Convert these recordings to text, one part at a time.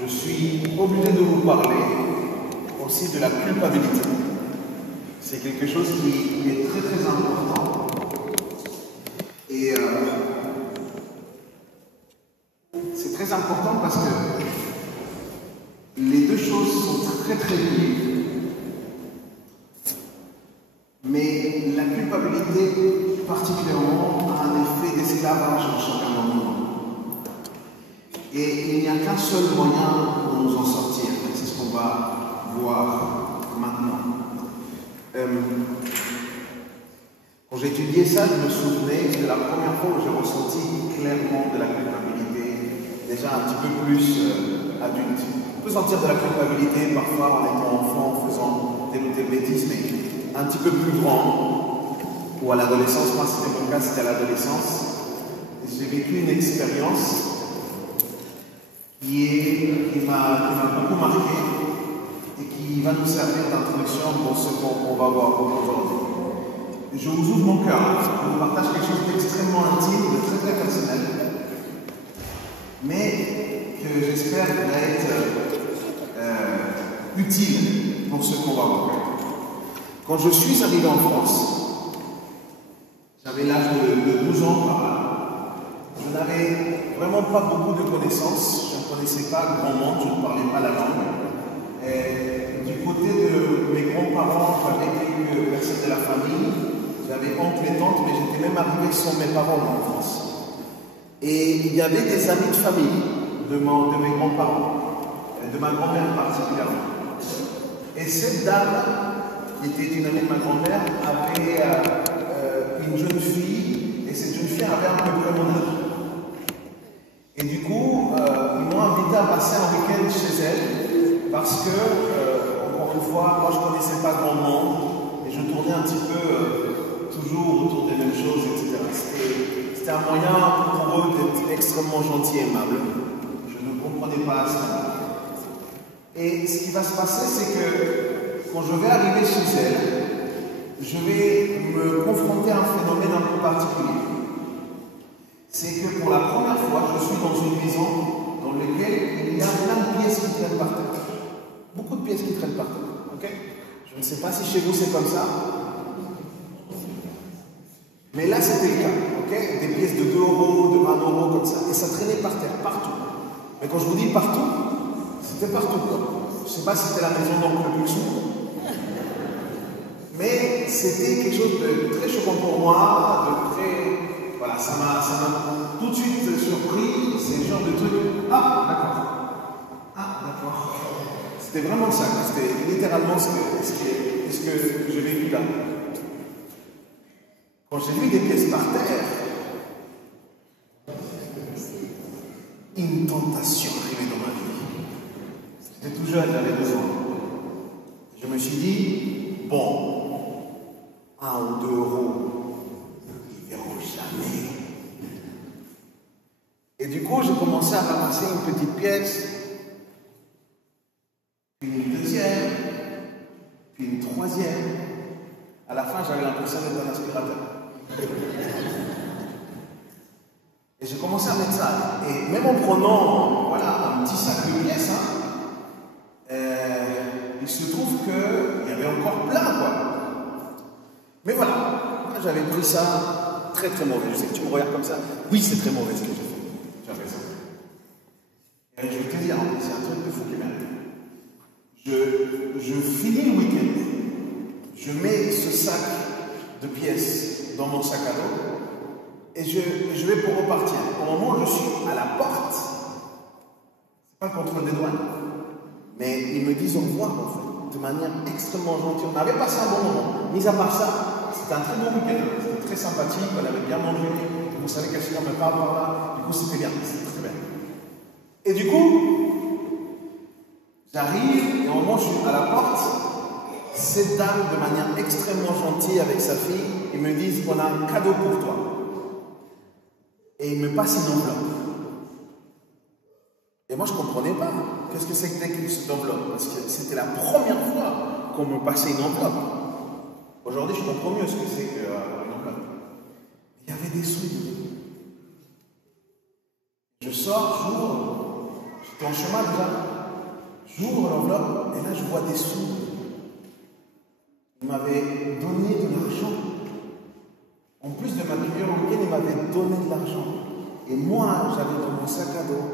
je suis obligé de vous parler aussi de la culpabilité. C'est quelque chose qui est très très important. Et c'est très important parce que les deux choses sont très très liées. Mais la culpabilité, particulièrement, a un effet d'esclavage en chacun d'entre nous. Et il n'y a qu'un seul moyen pour nous en sortir. C'est ce qu'on va voir maintenant. Quand j'ai étudié ça, je me souvenais de la première fois où j'ai ressenti clairement de la culpabilité, déjà un petit peu plus adulte. On peut sentir de la culpabilité parfois en étant enfant, en faisant telle ou telle bêtise, mais un petit peu plus grand, ou à l'adolescence. Moi, c'était mon cas, c'était à l'adolescence. J'ai vécu une expérience qui m'a beaucoup marqué et qui va nous servir d'introduction pour ce qu'on va voir aujourd'hui. Je vous ouvre mon cœur, je vous partage quelque chose d'extrêmement intime, de très très personnel, mais que j'espère va être utile pour ce qu'on va voir. Quand je suis arrivé en France, j'avais l'âge de 12 ans par là. Je n'avais vraiment pas beaucoup de connaissances, je ne connaissais pas grand monde, je ne parlais pas la langue. Et du côté de mes grands-parents, j'avais quelques personnes de la famille, j'avais oncles et tantes, mais j'étais même arrivé sans mes parents en France. Et il y avait des amis de famille de mes grands-parents, de ma grand-mère particulièrement. Et cette dame, qui était une amie de ma grand-mère, avait une jeune fille, et cette jeune fille avait un peu près mon âge. Et du coup, ils m'ont invité à passer un week-end chez elle, parce que, encore une fois, moi je ne connaissais pas grand monde, et je tournais un petit peu toujours autour des mêmes choses, etc. C'était un moyen pour eux d'être extrêmement gentils et aimables. Je ne comprenais pas ça. Et ce qui va se passer, c'est que quand je vais arriver chez elle, je vais me confronter à un phénomène un peu particulier. C'est que pour la première fois, je suis dans une maison dans laquelle il y a plein de pièces qui traînent par terre. Beaucoup de pièces qui traînent par terre. Okay? Je ne sais pas si chez vous c'est comme ça. Mais là, c'était le cas. Okay? Des pièces de 2 euros, de 1 euro, comme ça. Et ça traînait par terre, partout. Mais quand je vous dis partout, c'était partout. Je ne sais pas si c'était la maison d'oncle Picsou. Mais c'était quelque chose de très choquant pour moi, de très... Voilà, ça m'a tout de suite surpris, c'est le genre de truc. Ah, d'accord. Ah, d'accord. C'était vraiment ça, c'était littéralement ce que j'ai vécu là. Quand j'ai vu des pièces par terre, une tentation arrivée dans ma vie. J'étais tout jeune, j'avais 2 ans. Je me suis dit, bon, 1 ou 2 euros. Jamais. Et du coup, j'ai commencé à ramasser une petite pièce, puis une deuxième, puis une troisième. À la fin, j'avais l'impression d'être un aspirateur. Et j'ai commencé à mettre ça. Et même en prenant un petit sac de pièces, il se trouve qu'il y avait encore plein, quoi. Mais voilà, j'avais pris ça. Très très mauvais. Je sais que tu me regardes comme ça. Oui, c'est très mauvais ce que j'ai fait. Tu as raison. Et je vais te dire, c'est un truc de fou qui m'arrive. Je finis le week-end. Je mets ce sac de pièces dans mon sac à dos et je vais pour repartir. Au moment où je suis à la porte, c'est pas le contrôle des douanes, mais ils me disent au revoir en fait, de manière extrêmement gentille. On avait passé un bon moment. Mis à part ça, c'était un très bon week-end, c'était très sympathique, on avait bien mangé, vous savez qu'elle se me parle par là, du coup c'était bien, c'était très bien. Et du coup, j'arrive, et au moment où je suis à la porte, cette dame, de manière extrêmement gentille avec sa fille, ils me disent qu'on a un cadeau pour toi. Et ils me passent une enveloppe. Et moi je ne comprenais pas, qu'est-ce que c'était que cette enveloppe, parce que c'était la première fois qu'on me passait une enveloppe. Aujourd'hui, je comprends mieux ce que c'est qu'une enveloppe. Il y avait des sous. Je sors, j'ouvre, je J'étais en chemin déjà. J'ouvre l'enveloppe et là je vois des sous. Il m'avait donné de l'argent. En plus de m'accueillir au week-end, il m'avait donné de l'argent. Et moi, j'avais dans mon sac à dos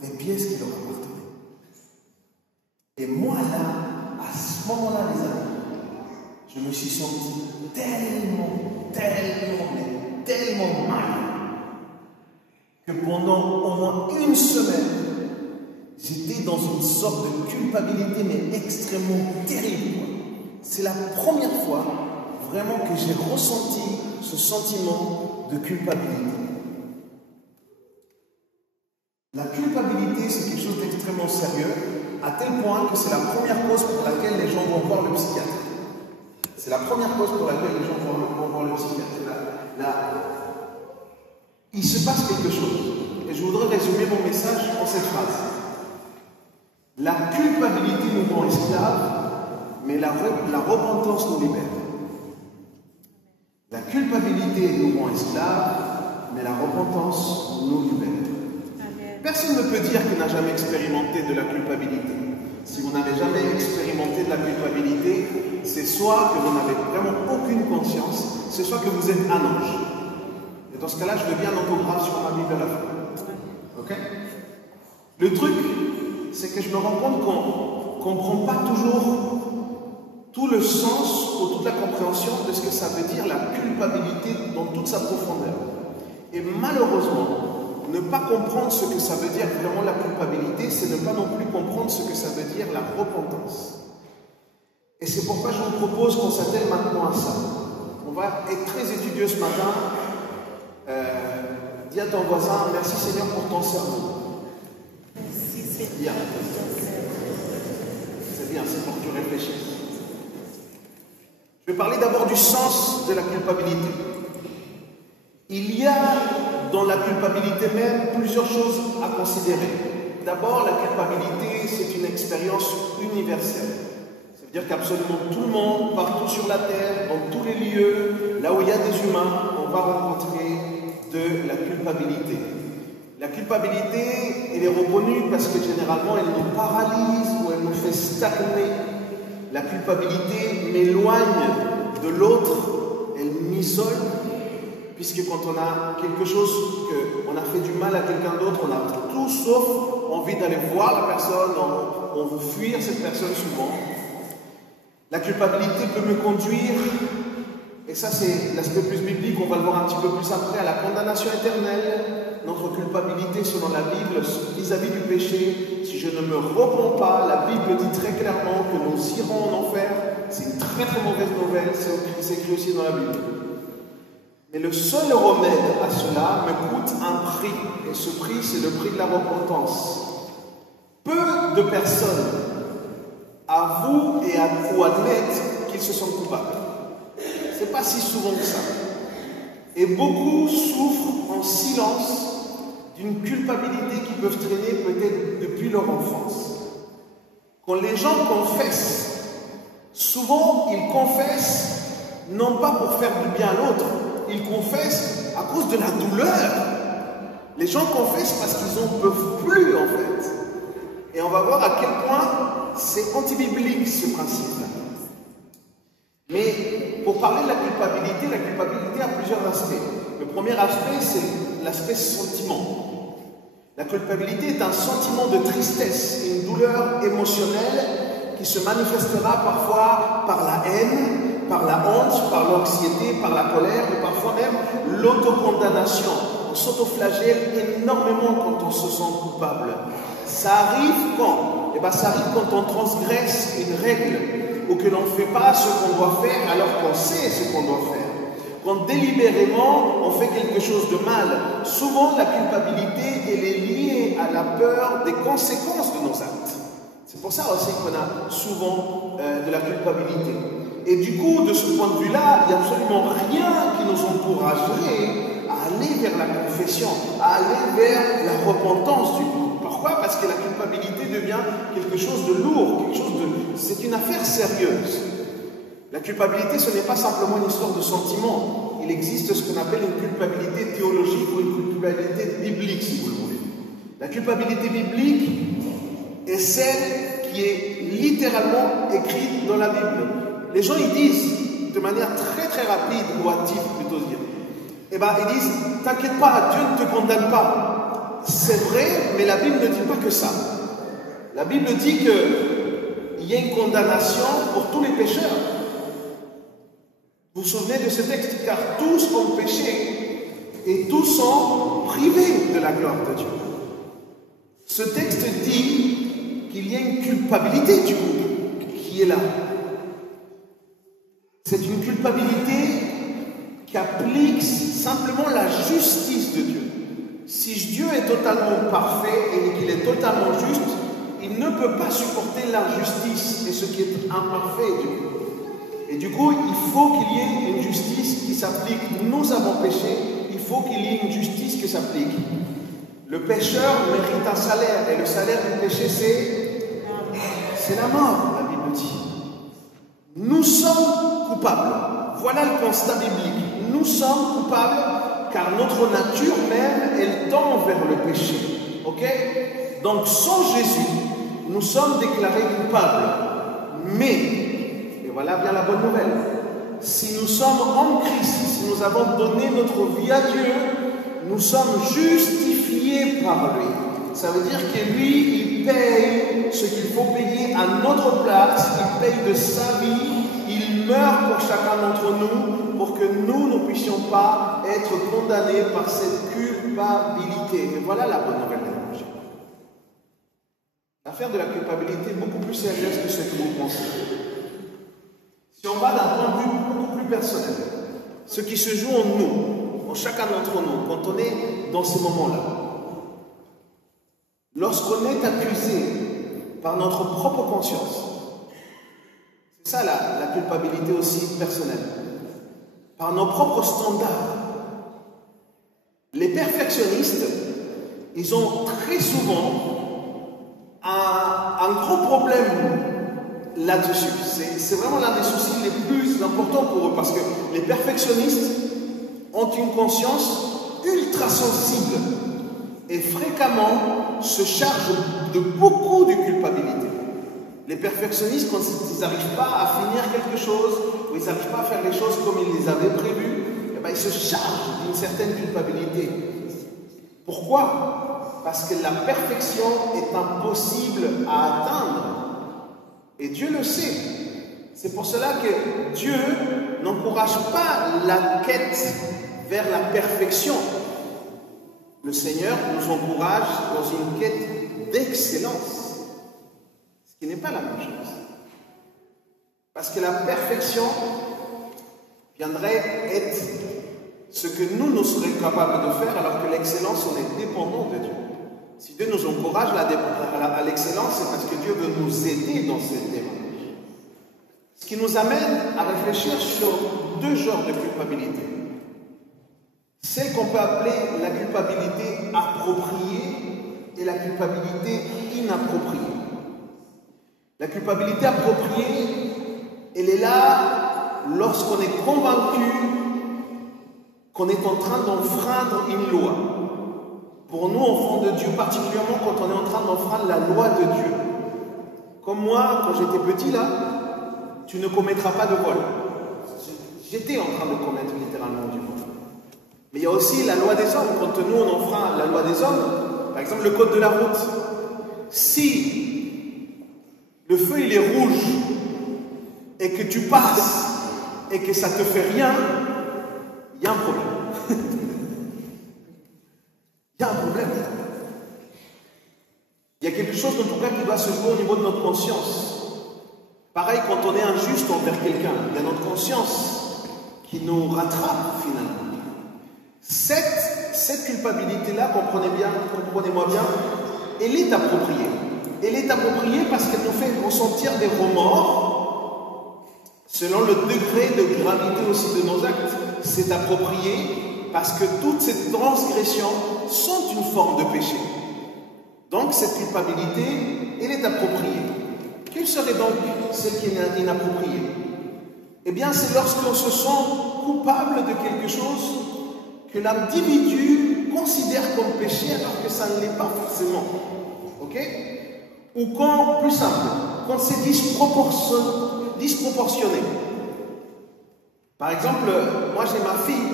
des pièces qui leur appartenaient. Et moi là, à ce moment-là, les amis, je me suis senti tellement mal que pendant au moins une semaine, j'étais dans une sorte de culpabilité, mais extrêmement terrible. C'est la première fois vraiment que j'ai ressenti ce sentiment de culpabilité. La culpabilité, c'est quelque chose d'extrêmement sérieux, à tel point que c'est la première cause pour laquelle les gens vont voir le psychiatre. C'est la première cause pour laquelle les gens vont voir le psychiatre. Il se passe quelque chose. Et je voudrais résumer mon message en cette phrase. La culpabilité nous rend esclaves, mais la repentance nous libère. La culpabilité nous rend esclaves, mais la repentance nous libère. Personne ne peut dire qu'il n'a jamais expérimenté de la culpabilité. Si vous n'avez jamais expérimenté de la culpabilité, c'est soit que vous n'avez vraiment aucune conscience, c'est soit que vous êtes un ange. Et dans ce cas-là, je veux bien l'autographe sur ma Bible à la fin. Ok? Le truc, c'est que je me rends compte qu'on ne comprend pas toujours tout le sens ou toute la compréhension de ce que ça veut dire la culpabilité dans toute sa profondeur. Et malheureusement, ne pas comprendre ce que ça veut dire vraiment la culpabilité, c'est ne pas non plus comprendre ce que ça veut dire la repentance. Et c'est pourquoi je vous propose qu'on s'attelle maintenant à ça. On va être très étudieux ce matin. Dis à ton voisin, merci Seigneur pour ton cerveau. C'est bien. C'est bien, c'est pour que tu réfléchisses. Je vais parler d'abord du sens de la culpabilité. Il y a dans la culpabilité même plusieurs choses à considérer. D'abord, la culpabilité, c'est une expérience universelle. Ça veut dire qu'absolument tout le monde, partout sur la terre, dans tous les lieux, là où il y a des humains, on va rencontrer de la culpabilité. La culpabilité, elle est reconnue parce que généralement, elle nous paralyse ou elle nous fait stagner. La culpabilité m'éloigne de l'autre, elle m'isole. Puisque quand on a quelque chose, qu'on a fait du mal à quelqu'un d'autre, on a tout sauf envie d'aller voir la personne, on veut fuir cette personne souvent. La culpabilité peut me conduire, et ça c'est l'aspect plus biblique, on va le voir un petit peu plus après, à la condamnation éternelle. Notre culpabilité selon la Bible vis-à-vis du péché, si je ne me repens pas, la Bible dit très clairement que nous irons en enfer. C'est une très mauvaise nouvelle, c'est écrit aussi dans la Bible. Mais le seul remède à cela me coûte un prix. Et ce prix, c'est le prix de la repentance. Peu de personnes avouent ou admettent qu'ils se sentent coupables. Ce n'est pas si souvent que ça. Et beaucoup souffrent en silence d'une culpabilité qu'ils peuvent traîner peut-être depuis leur enfance. Quand les gens confessent, souvent ils confessent non pas pour faire du bien à l'autre, ils confessent à cause de la douleur. Les gens confessent parce qu'ils n'en peuvent plus, en fait. Et on va voir à quel point c'est antibiblique, ce principe-là. Mais pour parler de la culpabilité a plusieurs aspects. Le premier aspect, c'est l'aspect sentiment. La culpabilité est un sentiment de tristesse, une douleur émotionnelle qui se manifestera parfois par la haine, par la honte, par l'anxiété, par la colère, et parfois même l'autocondamnation. On s'autoflagelle énormément quand on se sent coupable. Ça arrive quand? Eh bien, ça arrive quand on transgresse une règle ou que l'on ne fait pas ce qu'on doit faire alors qu'on sait ce qu'on doit faire. Quand délibérément on fait quelque chose de mal, souvent la culpabilité elle est liée à la peur des conséquences de nos actes. C'est pour ça aussi qu'on a souvent de la culpabilité. Et du coup, de ce point de vue-là, il n'y a absolument rien qui nous encouragerait à aller vers la confession, à aller vers la repentance du coup. Pourquoi? Parce que la culpabilité devient quelque chose de lourd, c'est une affaire sérieuse. La culpabilité, ce n'est pas simplement une histoire de sentiment. Il existe ce qu'on appelle une culpabilité théologique ou une culpabilité biblique, si vous le voulez. La culpabilité biblique est celle qui est littéralement écrite dans la Bible. Les gens, ils disent, de manière très très rapide, ou hâtive plutôt dire, ils disent, t'inquiète pas, Dieu ne te condamne pas. C'est vrai, mais la Bible ne dit pas que ça. La Bible dit qu'il y a une condamnation pour tous les pécheurs. Vous vous souvenez de ce texte? Car tous ont péché et tous sont privés de la gloire de Dieu. Ce texte dit qu'il y a une culpabilité du coup qui est là. C'est une culpabilité qui applique simplement la justice de Dieu. Si Dieu est totalement parfait et qu'il est totalement juste, il ne peut pas supporter l'injustice et ce qui est imparfait du coup. Et du coup, il faut qu'il y ait une justice qui s'applique. Nous avons péché, il faut qu'il y ait une justice qui s'applique. Le pécheur mérite un salaire, et le salaire du péché, c'est la mort, la Bible dit. Nous sommes coupables. Voilà le constat biblique. Nous sommes coupables car notre nature même, elle tend vers le péché. Ok? Donc, sans Jésus, nous sommes déclarés coupables. Mais, et voilà bien la bonne nouvelle, si nous sommes en Christ, si nous avons donné notre vie à Dieu, nous sommes justifiés par lui. Ça veut dire que lui, il paye ce qu'il faut payer à notre place, il paye de sa vie, il meurt pour chacun d'entre nous, pour que nous ne puissions pas être condamnés par cette culpabilité. Et voilà la bonne nouvelle de l'Évangile. L'affaire de la culpabilité est beaucoup plus sérieuse que ce que vous pensez. Si on va d'un point de vue beaucoup plus personnel, ce qui se joue en nous, en chacun d'entre nous, quand on est dans ces moments-là, lorsqu'on est accusé par notre propre conscience, c'est ça la culpabilité aussi personnelle, par nos propres standards. Les perfectionnistes, ils ont très souvent un gros problème là-dessus. C'est vraiment l'un des soucis les plus importants pour eux, parce que les perfectionnistes ont une conscience ultra sensible et fréquemment se chargent de beaucoup de culpabilité. Les perfectionnistes, quand ils n'arrivent pas à finir quelque chose, ou ils n'arrivent pas à faire les choses comme ils les avaient prévues, ils se chargent d'une certaine culpabilité. Pourquoi? Parce que la perfection est impossible à atteindre. Et Dieu le sait. C'est pour cela que Dieu n'encourage pas la quête vers la perfection. Le Seigneur nous encourage dans une quête d'excellence, ce qui n'est pas la même chose. Parce que la perfection viendrait être ce que nous serions capables de faire, alors que l'excellence, on est dépendant de Dieu. Si Dieu nous encourage à l'excellence, c'est parce que Dieu veut nous aider dans cette démarche. Ce qui nous amène à réfléchir sur deux genres de culpabilité. Celle qu'on peut appeler la culpabilité appropriée et la culpabilité inappropriée. La culpabilité appropriée, elle est là lorsqu'on est convaincu qu'on est en train d'enfreindre une loi. Pour nous, enfants de Dieu, particulièrement quand on est en train d'enfreindre la loi de Dieu. Comme moi, quand j'étais petit là, tu ne commettras pas de vol. J'étais en train de commettre littéralement du vol. Mais il y a aussi la loi des hommes. Quand nous, on enfreint la loi des hommes, par exemple le code de la route, si le feu il est rouge et que tu passes et que ça ne te fait rien, il y a un problème. Il y a un problème. Il y a quelque chose, en tout cas, qui doit se jouer au niveau de notre conscience. Pareil, quand on est injuste envers quelqu'un, il y a notre conscience qui nous rattrape finalement. Cette culpabilité-là, comprenez-moi bien, elle est appropriée. Elle est appropriée parce qu'elle nous fait ressentir des remords selon le degré de gravité aussi de nos actes. C'est approprié parce que toutes ces transgressions sont une forme de péché. Donc cette culpabilité, elle est appropriée. Quelle serait donc celle qui est inappropriée? Eh bien, c'est lorsqu'on se sent coupable de quelque chose que l'individu considère comme péché alors que ça ne l'est pas forcément. Ok? Ou quand, plus simple, quand c'est disproportionné. Par exemple, moi j'ai ma fille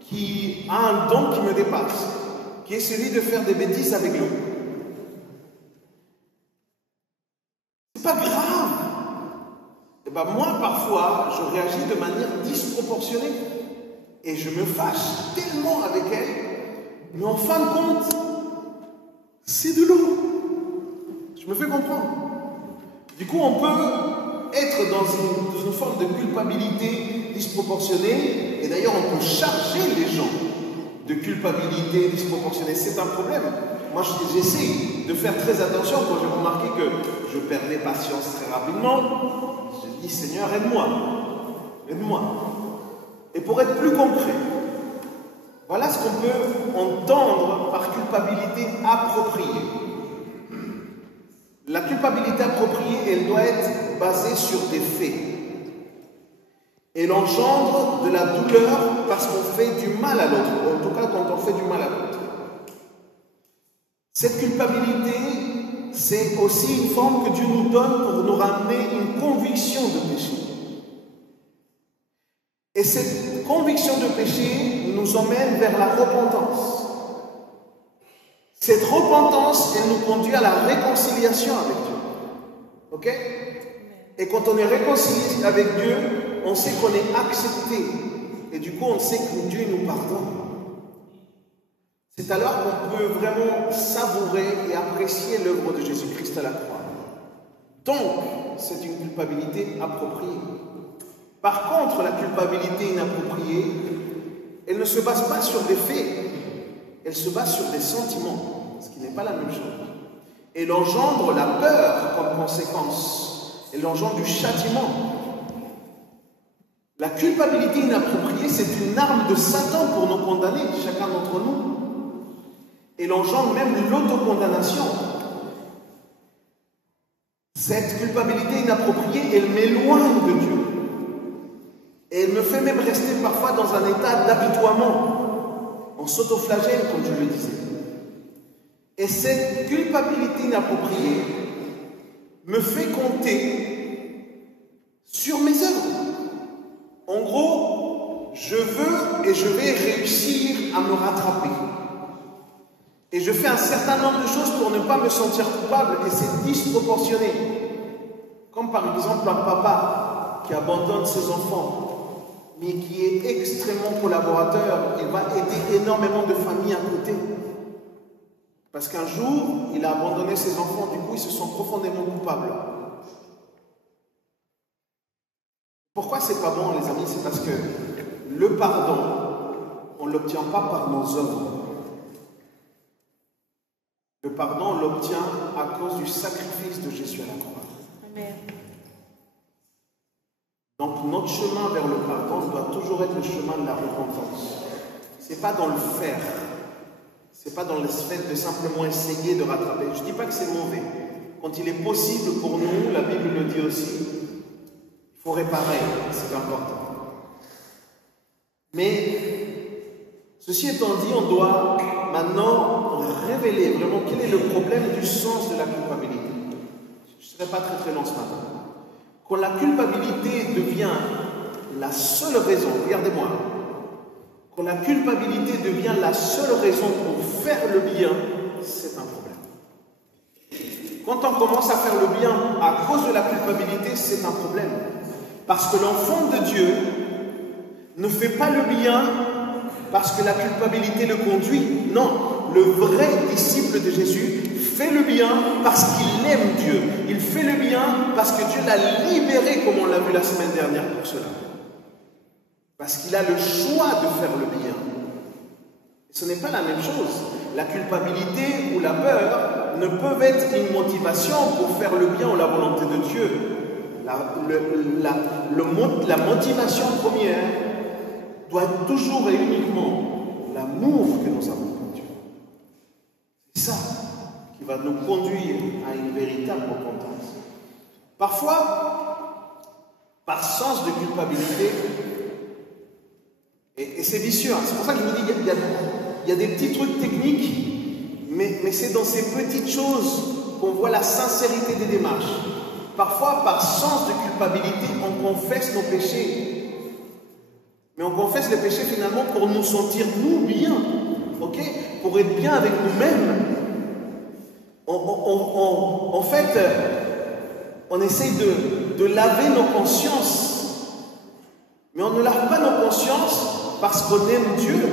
qui a un don qui me dépasse, qui est celui de faire des bêtises avec l'eau. C'est pas grave. Et ben moi, parfois, je réagis de manière disproportionnée. Et je me fâche tellement avec elle. Mais en fin de compte, c'est de l'eau. Je me fais comprendre. Du coup, on peut être dans une forme de culpabilité disproportionnée. Et d'ailleurs, on peut charger les gens de culpabilité disproportionnée. C'est un problème. Moi, j'essaie de faire très attention quand j'ai remarqué que je perdais patience très rapidement. Je dis, Seigneur, aide-moi. Aide-moi. Et pour être plus concret, voilà ce qu'on peut entendre par culpabilité appropriée. La culpabilité appropriée, elle doit être basée sur des faits. Elle engendre de la douleur parce qu'on fait du mal à l'autre, en tout cas quand on fait du mal à l'autre. Cette culpabilité, c'est aussi une forme que Dieu nous donne pour nous ramener une conviction de péché. Et cette conviction de péché nous emmène vers la repentance. Cette repentance, elle nous conduit à la réconciliation avec Dieu. Ok? Et quand on est réconcilié avec Dieu, on sait qu'on est accepté. Et du coup, on sait que Dieu nous pardonne. C'est alors qu'on peut vraiment savourer et apprécier l'œuvre de Jésus-Christ à la croix. Donc, c'est une culpabilité appropriée. Par contre, la culpabilité inappropriée, elle ne se base pas sur des faits, elle se base sur des sentiments, ce qui n'est pas la même chose. Elle engendre la peur comme conséquence, elle engendre du châtiment. La culpabilité inappropriée, c'est une arme de Satan pour nous condamner, chacun d'entre nous. Elle engendre même l'autocondamnation. Cette culpabilité inappropriée, elle m'éloigne de Dieu. Et elle me fait même rester parfois dans un état d'apitoiement. On s'autoflagelle, comme je le disais. Et cette culpabilité inappropriée me fait compter sur mes œuvres. En gros, je veux et je vais réussir à me rattraper. Et je fais un certain nombre de choses pour ne pas me sentir coupable, et c'est disproportionné. Comme par exemple un papa qui abandonne ses enfants, mais qui est extrêmement collaborateur, il va aider énormément de familles à côté. Parce qu'un jour, il a abandonné ses enfants, du coup, il se sent profondément coupable. Pourquoi c'est pas bon, les amis? C'est parce que le pardon, on ne l'obtient pas par nos œuvres. Le pardon, on l'obtient à cause du sacrifice de Jésus à la croix. Amen. Donc notre chemin vers le pardon doit toujours être le chemin de la repentance. Ce n'est pas dans le faire. Ce n'est pas dans le fait de simplement essayer de rattraper. Je ne dis pas que c'est mauvais. Quand il est possible pour nous, la Bible le dit aussi, il faut réparer, c'est important. Mais, ceci étant dit, on doit maintenant révéler vraiment quel est le problème du sens de la culpabilité. Je ne serai pas très long ce matin. Quand la culpabilité devient la seule raison, regardez-moi, quand la culpabilité devient la seule raison pour faire le bien, c'est un problème. Quand on commence à faire le bien à cause de la culpabilité, c'est un problème. Parce que l'enfant de Dieu ne fait pas le bien parce que la culpabilité le conduit. Non, le vrai disciple de Jésus fait le bien parce qu'il aime Dieu. Il fait le bien parce que Dieu l'a libéré, comme on l'a vu la semaine dernière pour cela. Parce qu'il a le choix de faire le bien. Et ce n'est pas la même chose. La culpabilité ou la peur ne peuvent être une motivation pour faire le bien ou la volonté de Dieu. La motivation première doit être toujours et uniquement l'amour que nous avons pour Dieu. C'est ça qui va nous conduire à une véritable repentance. Parfois, par sens de culpabilité, et c'est vicieux, hein. C'est pour ça que je vous dis, il il y a des petits trucs techniques, mais c'est dans ces petites choses qu'on voit la sincérité des démarches. Parfois, par sens de culpabilité, on confesse nos péchés. Mais on confesse les péchés finalement pour nous sentir nous bien, ok? Pour être bien avec nous-mêmes. En fait, on essaye de laver nos consciences. Mais on ne lave pas nos consciences parce qu'on aime Dieu,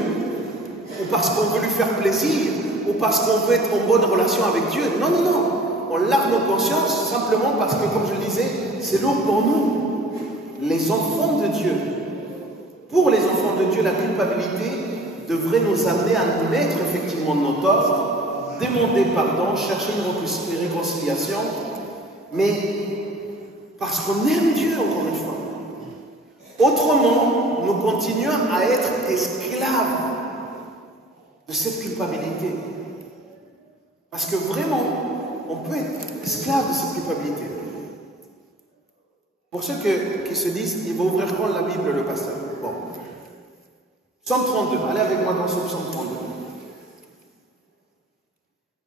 ou parce qu'on veut lui faire plaisir, ou parce qu'on veut être en bonne relation avec Dieu. Non, non, non. On lave nos consciences simplement parce que, comme je le disais, c'est lourd pour nous, les enfants de Dieu. Pour les enfants de Dieu, la culpabilité devrait nous amener à mettre effectivement nos torts, demander pardon, chercher une réconciliation, mais parce qu'on aime Dieu, encore une fois. Autrement, nous continuons à être esclaves de cette culpabilité. Parce que vraiment, on peut être esclave de cette culpabilité. Pour ceux qui se disent, il va ouvrir quand la Bible, le pasteur. Bon. Psaume 32. Allez avec moi dans ce psaume 32.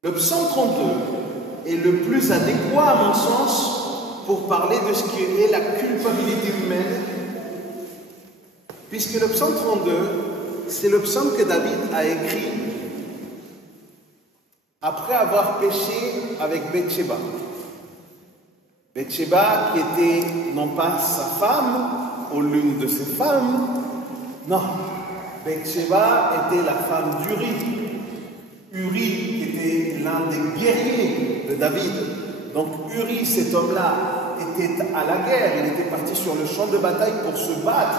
Le psaume 32 est le plus adéquat à mon sens pour parler de ce qui est la culpabilité humaine, puisque le psaume 32, c'est le psaume que David a écrit après avoir péché avec Bathsheba. Bathsheba qui était non pas sa femme ou l'une de ses femmes, non, Bathsheba était la femme d'Uri. Uri qui était l'un des guerriers de David. Donc Uri, cet homme-là, était à la guerre, il était parti sur le champ de bataille pour se battre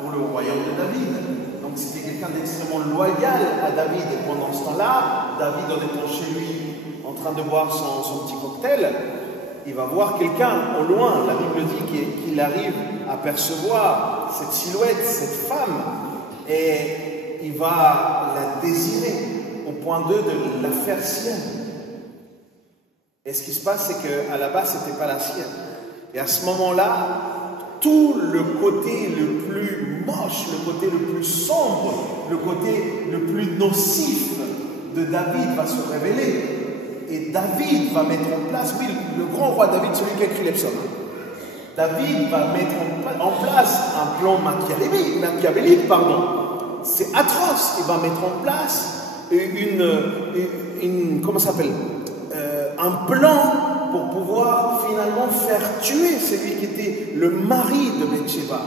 pour le royaume de David. Donc c'était quelqu'un d'extrêmement loyal à David. Et pendant ce temps-là, David, en étant chez lui, en train de boire son petit cocktail, il va voir quelqu'un au loin. La Bible dit qu'il arrive à percevoir cette silhouette, cette femme, et il va la désirer au point de la faire sienne. Et ce qui se passe, c'est qu'à la base, ce n'était pas la sienne. Et à ce moment-là, tout le côté le plus moche, le côté le plus sombre, le côté le plus nocif de David va se révéler. Et David va mettre en place, oui, le grand roi David, celui qui a écrit les psaumes. David va mettre en place un plan machiavélique, c'est atroce. Il va mettre en place comment ça s'appelle, un plan pour pouvoir finalement faire tuer celui qui était le mari de Bathsheba.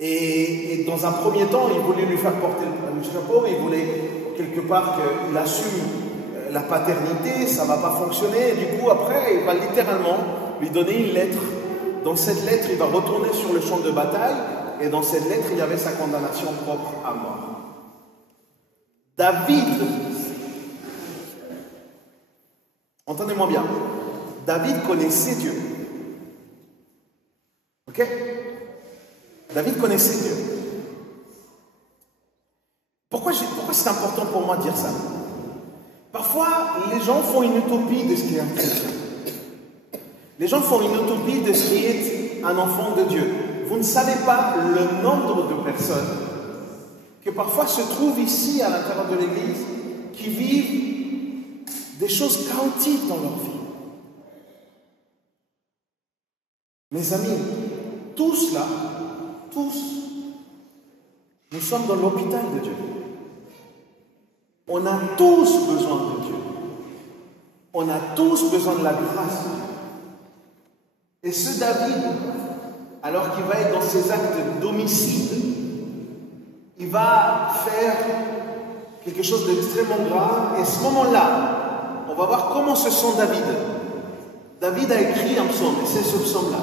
Et dans un premier temps, il voulait lui faire porter le chapeau, il voulait quelque part qu'il assume la paternité, ça ne va pas fonctionner. Du coup, après, il va littéralement lui donner une lettre. Dans cette lettre, il va retourner sur le champ de bataille, et dans cette lettre, il y avait sa condamnation propre à mort. David, entendez-moi bien, David connaissait Dieu. Ok? David connaissait Dieu. Pourquoi c'est important pour moi de dire ça? Parfois, les gens font une utopie de ce qu'est un chrétien. Les gens font une utopie de ce qui est un enfant de Dieu. Vous ne savez pas le nombre de personnes que parfois se trouvent ici à l'intérieur de l'Église qui vivent des choses chaotiques dans leur vie. Mes amis, tous là, tous, nous sommes dans l'hôpital de Dieu. On a tous besoin de Dieu. On a tous besoin de la grâce de Dieu. Et ce David, alors qu'il va être dans ses actes d'homicide, il va faire quelque chose d'extrêmement grave. Et à ce moment-là, on va voir comment se sent David. David a écrit un psaume, et c'est ce psaume-là.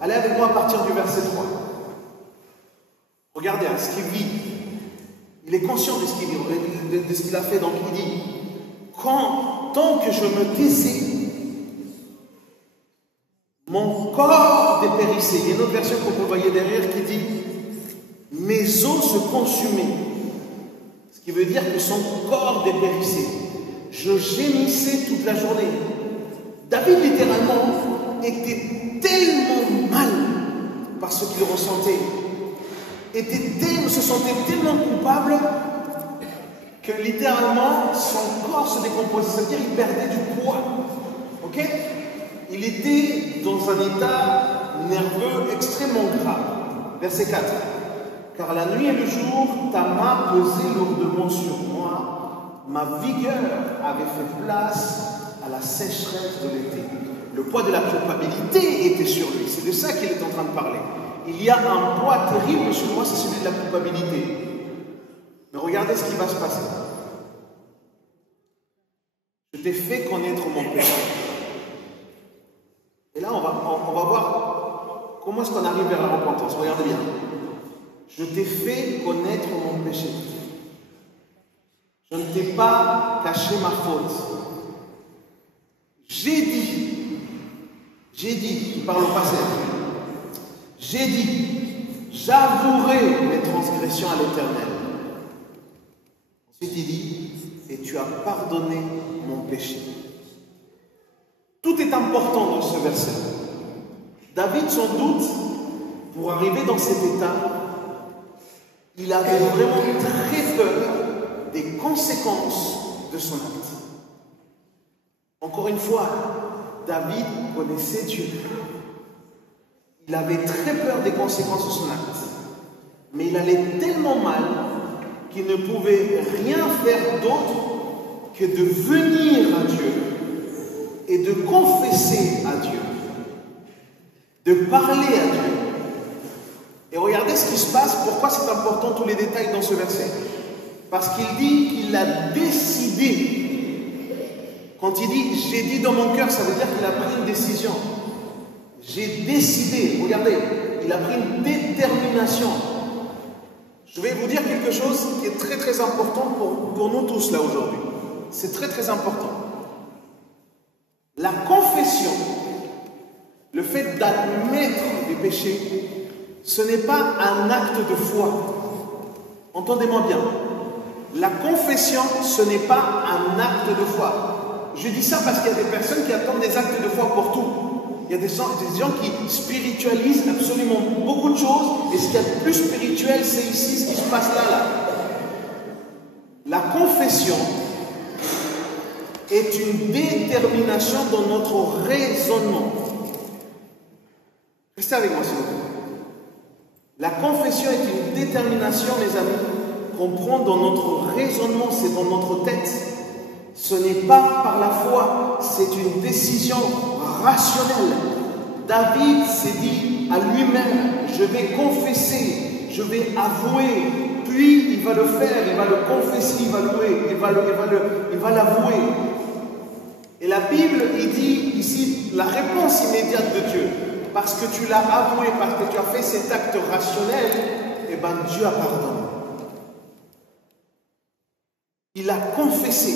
Allez avec moi à partir du verset 3. Regardez ce qu'il vit. Il est conscient de ce qu'il vit, de ce qu'il a fait. Donc il dit, tant que je me taisais, mon corps dépérissait. Il y a une autre version que vous voyez derrière qui dit, mes os se consumaient. Ce qui veut dire que son corps dépérissait. Je gémissais toute la journée. David, littéralement, était tellement mal par ce qu'il ressentait. Se sentait tellement coupable que littéralement son corps se décomposait, c'est-à-dire qu'il perdait du poids. Ok? Il était dans un état nerveux extrêmement grave. Verset 4. Car la nuit et le jour, ta main pesait lourdement sur moi, ma vigueur avait fait place à la sécheresse de l'été. Le poids de la culpabilité était sur lui. C'est de ça qu'il est en train de parler. Il y a un poids terrible sur moi, c'est celui de la culpabilité. Mais regardez ce qui va se passer. Je t'ai fait connaître mon péché. Et là, on va voir comment est-ce qu'on arrive vers la repentance. Regardez bien. Je t'ai fait connaître mon péché. Je ne t'ai pas caché ma faute. J'ai dit, il parle au passé. J'ai dit, j'avouerai mes transgressions à l'Éternel. Ensuite, il dit, et tu as pardonné mon péché. Tout est important dans ce verset. David, sans doute, pour arriver dans cet état, il avait vraiment très peur des conséquences de son acte. Encore une fois, David connaissait Dieu. Il avait très peur des conséquences de son acte. Mais il allait tellement mal qu'il ne pouvait rien faire d'autre que de venir à Dieu et de confesser à Dieu, de parler à Dieu. Et regardez ce qui se passe, pourquoi c'est important tous les détails dans ce verset. Parce qu'il dit qu'il a décidé. Quand il dit « j'ai dit dans mon cœur », ça veut dire qu'il a pris une décision. J'ai décidé, regardez, il a pris une détermination. Je vais vous dire quelque chose qui est très très important pour nous tous là aujourd'hui. C'est très très important. La confession, le fait d'admettre des péchés, ce n'est pas un acte de foi. Entendez-moi bien. La confession, ce n'est pas un acte de foi. Je dis ça parce qu'il y a des personnes qui attendent des actes de foi pour tout. Il y a des gens qui spiritualisent absolument beaucoup de choses, et ce qu'il y a de plus spirituel, c'est ici ce qui se passe là. La confession est une détermination dans notre raisonnement. Restez avec moi, s'il vous plaît. La confession est une détermination, mes amis, qu'on prend dans notre raisonnement, c'est dans notre tête. Ce n'est pas par la foi, c'est une décision rationnelle. David s'est dit à lui-même, je vais confesser, je vais avouer, puis il va le faire, il va le confesser, il va louer, il va l'avouer. Et la Bible, il dit ici la réponse immédiate de Dieu. Parce que tu l'as avoué, parce que tu as fait cet acte rationnel, eh bien Dieu a pardonné. Il a confessé,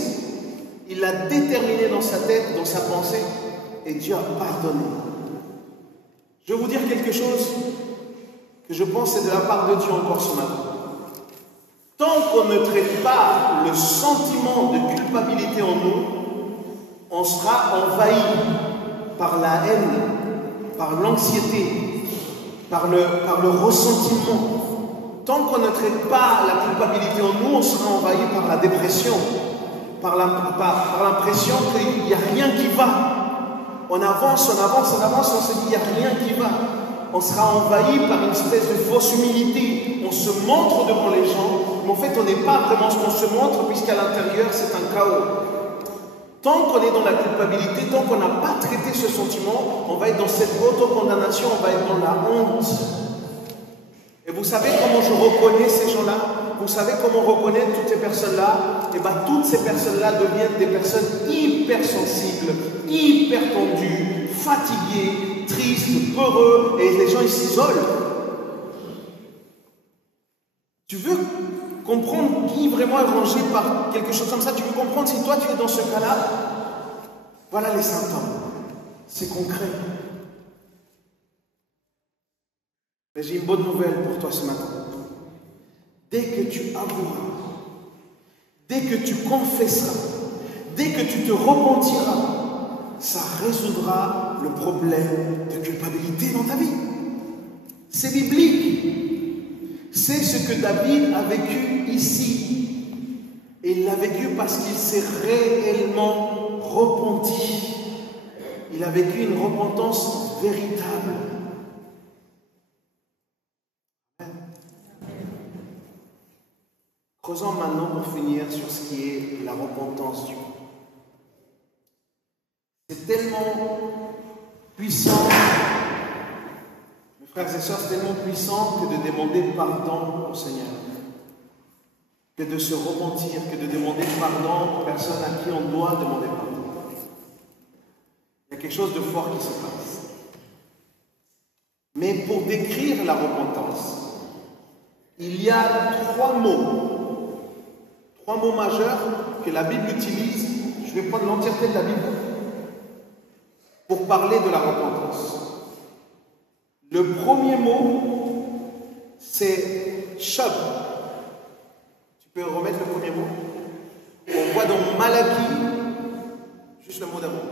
il l'a déterminé dans sa tête, dans sa pensée, et Dieu a pardonné. Je vais vous dire quelque chose que je pense c'est de la part de Dieu encore ce matin. Tant qu'on ne traite pas le sentiment de culpabilité en nous, on sera envahi par la haine, par l'anxiété, par le ressentiment. Tant qu'on ne traite pas la culpabilité en nous, on sera envahi par la dépression, par l'impression qu'il n'y a rien qui va. On avance, on se dit il n'y a rien qui va. On sera envahi par une espèce de fausse humilité. On se montre devant les gens, mais en fait on n'est pas vraiment ce qu'on se montre, puisqu'à l'intérieur c'est un chaos. Tant qu'on est dans la culpabilité, tant qu'on n'a pas traité ce sentiment, on va être dans cette autocondamnation, on va être dans la honte. Et vous savez comment je reconnais ces gens-là? Vous savez comment reconnaître toutes ces personnes-là? Et bien toutes ces personnes-là deviennent des personnes hypersensibles, hyper tendues, fatiguées, tristes, peureux, et les gens ils s'isolent. Tu veux comprendre qui vraiment est rangé par quelque chose comme ça? Tu veux comprendre si toi tu es dans ce cas-là? Voilà les symptômes. C'est concret. Mais j'ai une bonne nouvelle pour toi ce matin. Dès que tu avoueras, dès que tu confesseras, dès que tu te repentiras, ça résoudra le problème de culpabilité dans ta vie. C'est biblique. C'est ce que David a vécu ici. Et il l'a vécu parce qu'il s'est réellement repenti. Il a vécu une repentance véritable. Creusons maintenant pour finir sur ce qui est la repentance du coup. C'est tellement puissant, mes frères et sœurs, c'est tellement puissant que de demander pardon au Seigneur, que de se repentir, que de demander pardon aux personnes à qui on doit demander pardon. Il y a quelque chose de fort qui se passe. Mais pour décrire la repentance, il y a trois mots majeurs que la Bible utilise. Je vais prendre l'entièreté de la Bible pour parler de la repentance. Le premier mot, c'est Shub. Tu peux remettre le premier mot? On voit dans Malachie, juste le mot d'amour.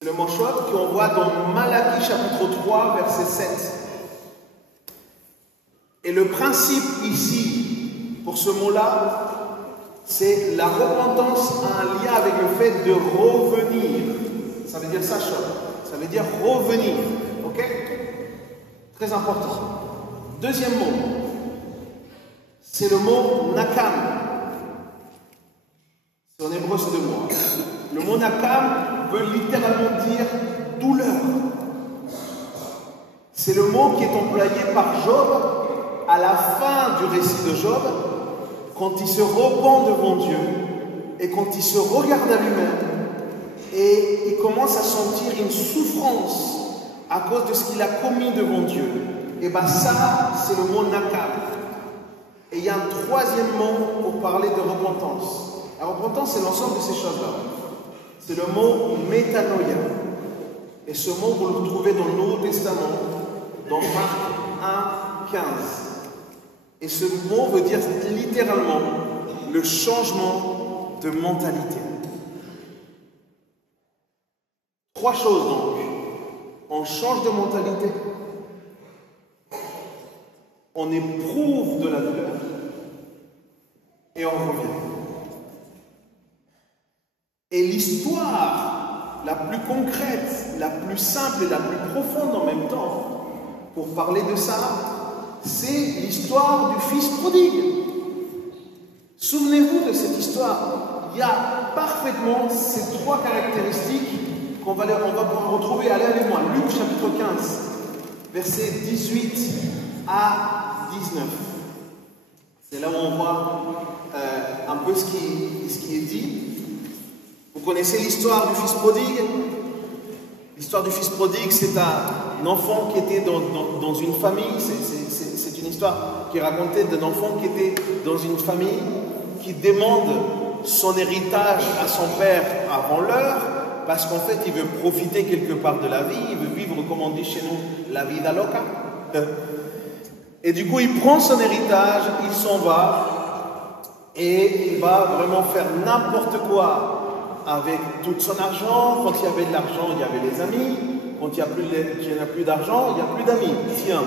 C'est le mot Shub qu'on voit dans Malachie chapitre 3, verset 7. Et le principe ici, pour ce mot-là, c'est la repentance a un lien avec le fait de revenir. Ça veut dire ça, ça veut dire revenir. Ok? Très important. Deuxième mot, c'est le mot nakam. C'est en hébreu, c'est deux mots. Le mot nakam veut littéralement dire douleur. C'est le mot qui est employé par Job à la fin du récit de Job, quand il se repent devant Dieu et quand il se regarde à lui-même et il commence à sentir une souffrance à cause de ce qu'il a commis devant Dieu. Et bien ça, c'est le mot nakam. Et il y a un troisième mot pour parler de repentance. La repentance, c'est l'ensemble de ces choses-là. C'est le mot métanoïa. Et ce mot, vous le trouvez dans le Nouveau Testament, dans Marc 1, 15. Et ce mot veut dire littéralement le changement de mentalité. Trois choses donc. On change de mentalité. On éprouve de la douleur. Et on revient. Et l'histoire la plus concrète, la plus simple et la plus profonde en même temps, pour parler de ça, c'est l'histoire du fils prodigue. Souvenez-vous de cette histoire. Il y a parfaitement ces trois caractéristiques qu'on va pouvoir retrouver. Allez avec moi, Luc chapitre 15, versets 18 à 19. C'est là où on voit un peu ce qui est dit. Vous connaissez l'histoire du fils prodigue? L'histoire du fils prodigue, c'est un enfant qui était dans une famille. C'est une histoire qui racontait d'un enfant qui était dans une famille, qui demande son héritage à son père avant l'heure, parce qu'en fait, il veut profiter quelque part de la vie, il veut vivre, comme on dit chez nous, la vida loca. Et du coup, il prend son héritage, il s'en va, et il va vraiment faire n'importe quoi avec tout son argent. Quand il y avait de l'argent, il y avait les amis. Quand il n'y a plus d'argent, il n'y a plus d'amis. Tiens,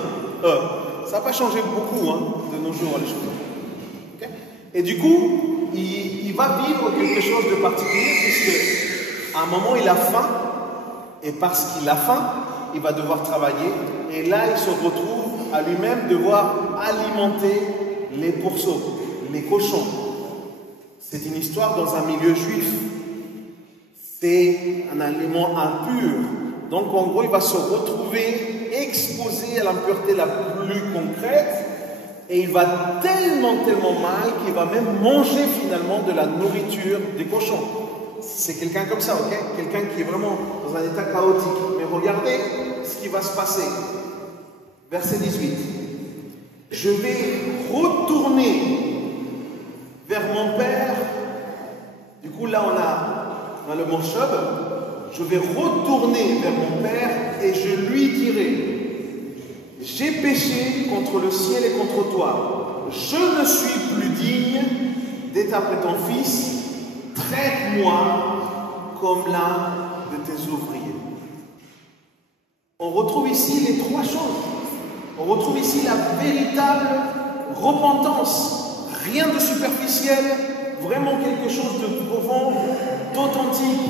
ça n'a pas changé beaucoup de nos jours, les choses. Okay? Et du coup, il va vivre quelque chose de particulier, puisque à un moment, il a faim. Et parce qu'il a faim, il va devoir travailler. Et là, il se retrouve à lui-même devoir alimenter les pourceaux, les cochons. C'est une histoire dans un milieu juif. C'est un aliment impur. Donc en gros, il va se retrouver exposé à l'impureté la plus concrète et il va tellement mal qu'il va même manger finalement de la nourriture des cochons. C'est quelqu'un comme ça, ok? Quelqu'un qui est vraiment dans un état chaotique. Mais regardez ce qui va se passer. Verset 18. Je vais retourner vers mon père. Du coup, là, on a le mot Shub. Je vais retourner vers mon père et je lui dirai: j'ai péché contre le ciel et contre toi. Je ne suis plus digne d'être après ton fils. Traite-moi comme l'un de tes ouvriers. On retrouve ici les trois choses. On retrouve ici la véritable repentance rien de superficiel, vraiment quelque chose de profond, d'authentique.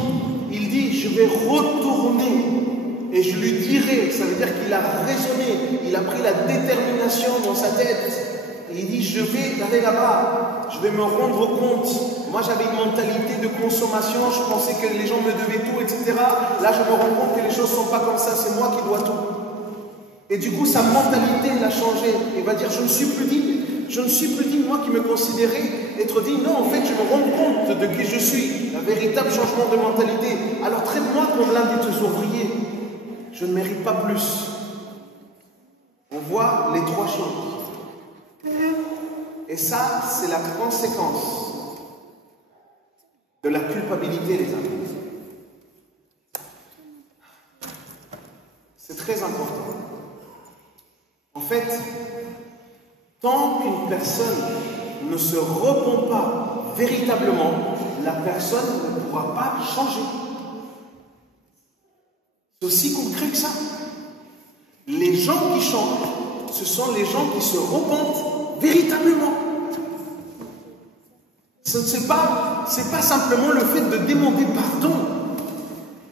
Il dit, je vais retourner et je lui dirai. Ça veut dire qu'il a raisonné, il a pris la détermination dans sa tête. Et il dit, je vais aller là-bas, je vais me rendre compte. Moi, j'avais une mentalité de consommation, je pensais que les gens me devaient tout, etc. Là, je me rends compte que les choses ne sont pas comme ça, c'est moi qui dois tout. Et du coup, sa mentalité l'a changé. Il va dire, je ne suis plus digne. Je ne suis plus digne, moi qui me considérais être digne. Non, en fait, je me rends compte de qui je suis. Un véritable changement de mentalité. Alors, traite-moi comme l'un des ouvriers. Je ne mérite pas plus. On voit les trois choses. Et ça, c'est la conséquence de la culpabilité, les amis. C'est très important. En fait, tant qu'une personne ne se repent pas véritablement, la personne ne pourra pas changer. C'est aussi concret que ça. Les gens qui changent, ce sont les gens qui se repentent véritablement. C'est pas simplement le fait de demander pardon.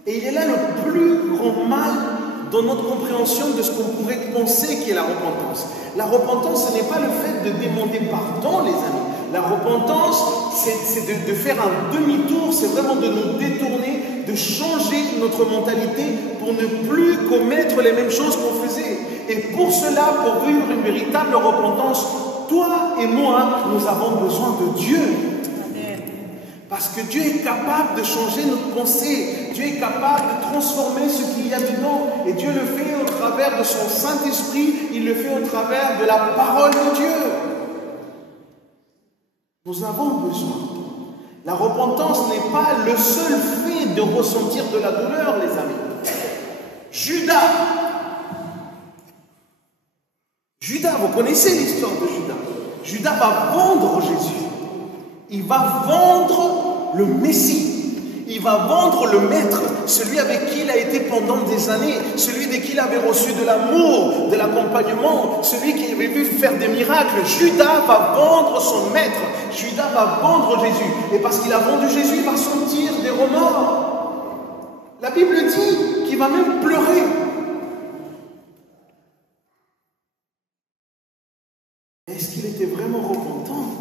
Et il est là le plus grand mal dans notre compréhension de ce qu'on pourrait penser qu'est la repentance. La repentance, ce n'est pas le fait de demander pardon, les amis. La repentance, c'est de faire un demi-tour, c'est vraiment de nous détourner, de changer notre mentalité pour ne plus commettre les mêmes choses qu'on faisait. Et pour cela, pour vivre une véritable repentance, toi et moi, nous avons besoin de Dieu. Parce que Dieu est capable de changer notre pensée. Dieu est capable de transformer ce qu'il y a dedans. Et Dieu le fait au travers de son Saint-Esprit. Il le fait au travers de la parole de Dieu. Nous avons besoin. La repentance n'est pas le seul fait de ressentir de la douleur, les amis. Judas, vous connaissez l'histoire de Judas. Judas va vendre Jésus. Il va vendre le Messie. Il va vendre le Maître, celui avec qui il a été pendant des années, celui de qui il avait reçu de l'amour, de l'accompagnement, celui qui avait vu faire des miracles. Judas va vendre son Maître. Judas va vendre Jésus. Et parce qu'il a vendu Jésus, il va sentir des remords. La Bible dit qu'il va même pleurer. Est-ce qu'il était vraiment repentant?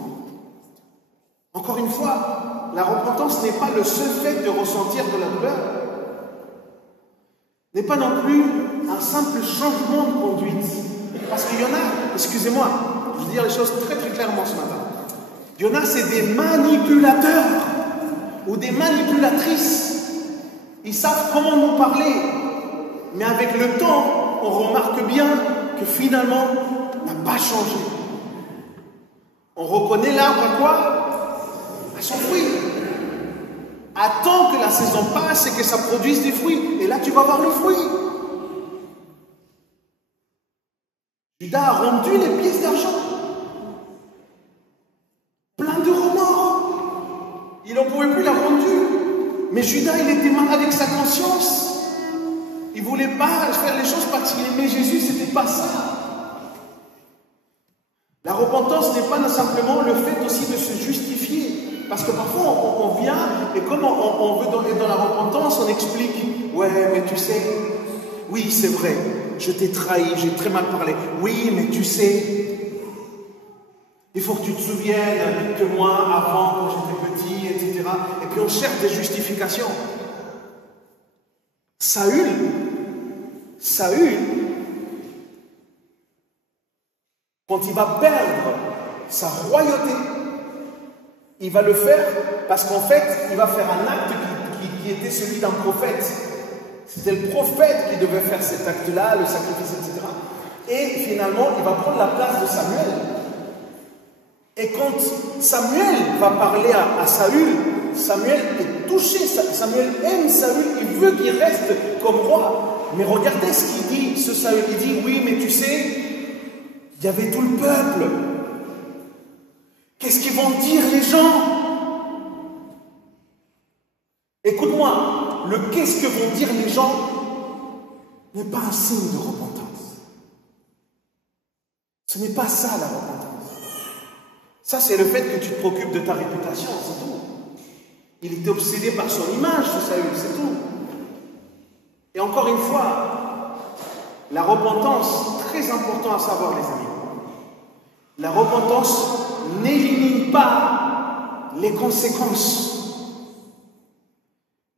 Encore une fois, la repentance n'est pas le seul fait de ressentir de la douleur. N'est pas non plus un simple changement de conduite. Parce qu'il y en a, excusez-moi, je vais dire les choses très très clairement ce matin. Il y en a, c'est des manipulateurs ou des manipulatrices. Ils savent comment nous parler. Mais avec le temps, on remarque bien que finalement, on n'a pas changé. On reconnaît l'arbre à quoi? À son fruit. Attends que la saison passe et que ça produise des fruits. Et là, tu vas voir le fruit. Judas a rendu les pièces d'argent. Plein de remords. Il n'en pouvait plus la rendre. Mais Judas, il était mal avec sa conscience. Il ne voulait pas faire les choses parce qu'il aimait Jésus. Ce n'était pas ça. La repentance n'est pas simplement le fait aussi de se justifier. Parce que parfois, on vient, et comme on veut dans la repentance, on explique, ouais, mais tu sais, oui, c'est vrai, je t'ai trahi, j'ai très mal parlé. Oui, mais tu sais, il faut que tu te souviennes que moi, avant, quand j'étais petit, etc. Et puis on cherche des justifications. Saül, quand il va perdre sa royauté, il va le faire parce qu'en fait, il va faire un acte qui était celui d'un prophète. C'était le prophète qui devait faire cet acte-là, le sacrifice, etc. Et finalement, il va prendre la place de Samuel. Et quand Samuel va parler à Saül, Samuel est touché. Samuel aime Saül, il veut qu'il reste comme roi. Mais regardez ce qu'il dit, ce Saül. Il dit, oui, mais tu sais, il y avait tout le peuple. Qu'est-ce qu'ils vont dire les gens? Écoute-moi, le qu'est-ce que vont dire les gens n'est pas un signe de repentance. Ce n'est pas ça la repentance. Ça, c'est le fait que tu te préoccupes de ta réputation, c'est tout. Il était obsédé par son image, ce Saül, c'est tout. Et encore une fois, la repentance, très important à savoir, les amis. La repentance n'élimine pas les conséquences.